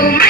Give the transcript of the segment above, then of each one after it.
you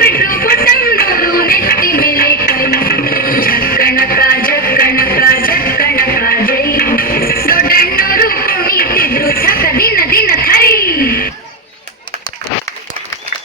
பெற்று கொண்ட